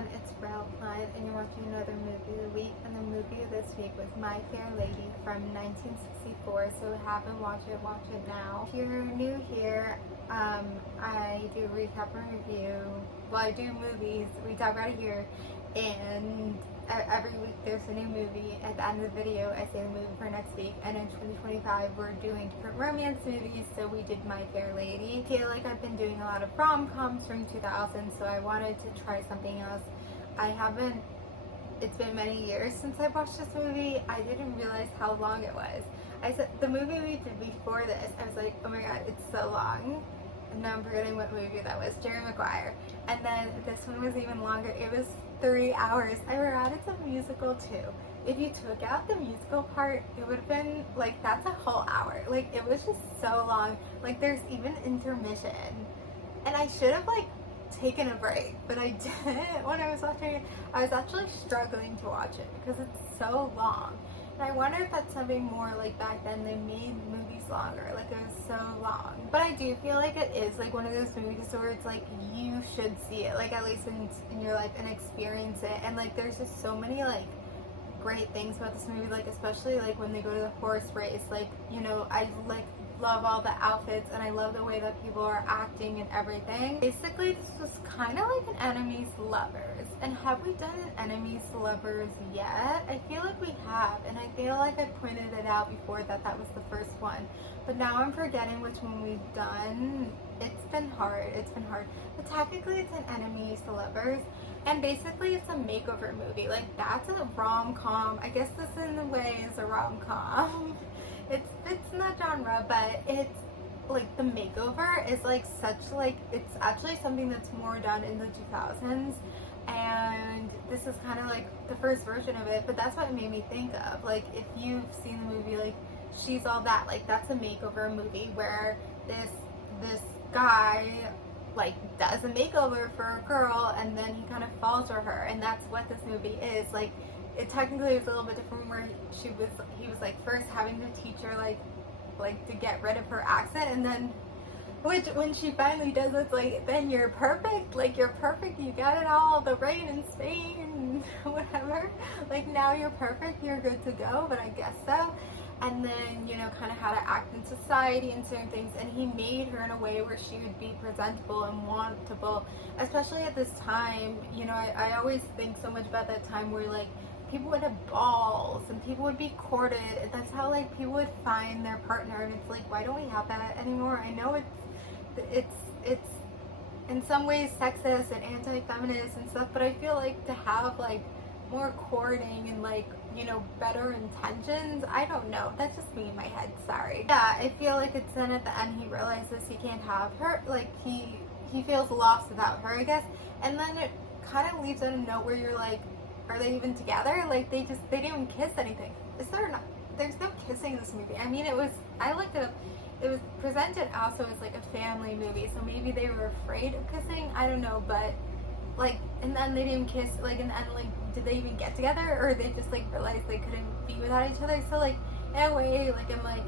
everyone, it's Ralph Hyde, and you're watching another movie of the week. And the movie of this week was My Fair Lady from 1964. So if you haven't watched it, watch it now. If you're new here, I do recap and review. Well, I do movies. We talk about it here, and every week there's a new movie. At the end of the video, I say the movie for next week. And in 2025, we're doing different romance movies. So we did My Fair Lady. I feel like I've been doing a lot of rom-coms from 2000, so I wanted to try something else. It's been many years since I watched this movie. I didn't realize how long it was. I said the movie we did before this, I was like, oh my god, it's so long. And now I'm forgetting what movie that was. Jerry Maguire. And then this one was even longer. It was 3 hours. I forgot it's a musical too. If you took out the musical part, it would have been like, that's a whole hour. Like, it was just so long. Like, there's even intermission. And I should have like taken a break, but I didn't when I was watching it. I was actually struggling to watch it because it's so long. And I wonder if that's something more like back then they made movies longer, like it was so long. But I do feel like it is like one of those movies where it's like you should see it, like at least in your life, and experience it. And like there's just so many like great things about this movie, like especially like when they go to the horse race, like, you know, I like love all the outfits and I love the way that people are acting and everything. Basically, this was kind of like an enemies to lovers. And have we done an enemies to lovers yet? I feel like we have, and I feel like I pointed it out before that was the first one, but now I'm forgetting which one we've done. It's been hard, but technically it's an enemies to lovers, and basically it's a makeover movie. Like, that's a rom-com. I guess this in a way is a rom-com. It fits in that genre, but it's like the makeover is like such like, it's actually something that's more done in the 2000s, and this is kind of like the first version of it. But that's what it made me think of. Like, if you've seen the movie like She's All That, like that's a makeover movie where this guy like does a makeover for a girl and then he kind of falls for her, and that's what this movie is. Like, it technically is a little bit different where he was like first having to teach her like to get rid of her accent, and then when she finally does, it's like, then you're perfect, like you're perfect, you got it all, the rain in Spain, whatever, like now you're perfect, you're good to go. But I guess so. And then, you know, kind of how to act in society and certain things, and he made her in a way where she would be presentable and wantable, especially at this time. You know, I always think so much about that time where like people would have balls and people would be courted, and that's how like people would find their partner. And it's like, why don't we have that anymore? I know it's in some ways sexist and anti-feminist and stuff, but I feel like to have like more courting and like, you know, better intentions, I don't know, that's just me in my head, sorry. Yeah, I feel like it's then at the end he realizes he can't have her, like he feels lost without her, I guess. And then it kind of leaves out a note where you're like, are they even together? Like they didn't even kiss anything. There's no kissing in this movie. I mean, I looked it up, it was presented also as like a family movie, so maybe they were afraid of kissing, I don't know. But like, and then they didn't kiss, like in the end, like did they even get together, or they just like realized they couldn't be without each other? So like in a way, like I'm like,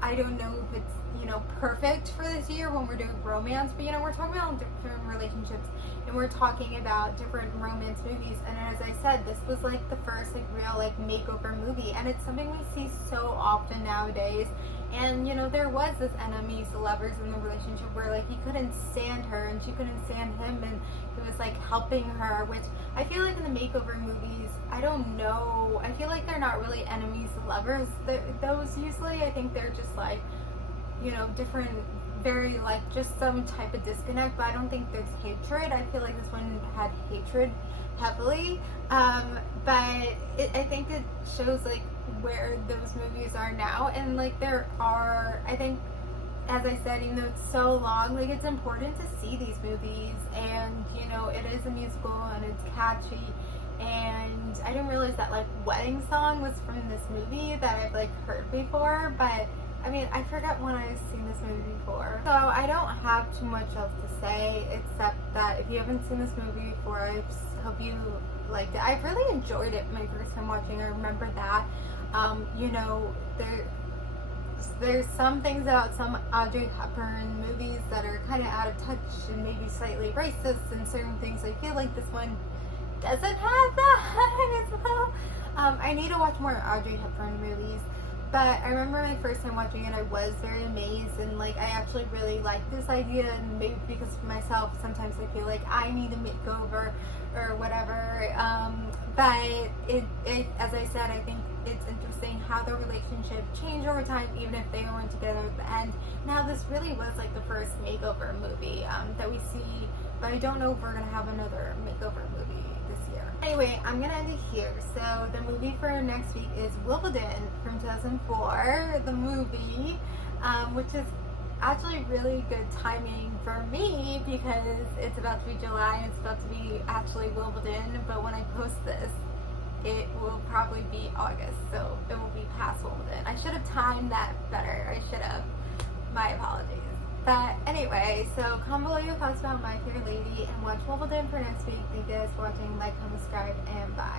I don't know if it's, you know, perfect for this year when we're doing romance, but you know, we're talking about different relationships and we're talking about different romance movies. And as I said, this was like the first like real like makeover movie, and it's something we see so often nowadays. And you know, there was this enemies to lovers in the relationship where like he couldn't stand her and she couldn't stand him, and he was like helping her, which I feel like in the makeover movies, I don't know, I feel like they're not really enemies to lovers. Those usually, I think they're just like, you know, different, very like just some type of disconnect, but I don't think there's hatred. I feel like this one had hatred heavily, but I think it shows like where those movies are now. And like there are, I think, as I said, even though it's so long, like it's important to see these movies, and you know, it is a musical and it's catchy. And I didn't realize that like Wedding Song was from this movie that I've like heard before, but I mean, I forgot when I've seen this movie before. So I don't have too much else to say, except that if you haven't seen this movie before, I just hope you liked it. I really enjoyed it my first time watching. I remember that. You know, there's some things about some Audrey Hepburn movies that are kind of out of touch and maybe slightly racist and certain things. I feel like this one doesn't have that as well. I need to watch more Audrey Hepburn movies. But I remember my first time watching it, I was very amazed, and like I actually really liked this idea. And maybe because for myself, sometimes I feel like I need a makeover or whatever. But it, as I said, I think it's interesting how the relationship changed over time, even if they weren't together at the end. Now this really was like the first makeover movie that we see, but I don't know if we're gonna have another makeover movie this year. Anyway, I'm gonna end it here. So the movie for next week is Wimbledon from 2004, the movie, which is actually really good timing for me because it's about to be July and it's about to be actually Wimbledon, but when I post this, it will probably be August, so it will be past Wimbledon. I should have timed that better. I should have. My apologies. But anyway, so comment below your thoughts about My Fair Lady and watch Wimbledon for next week. Thank you guys for watching. Like, comment, subscribe.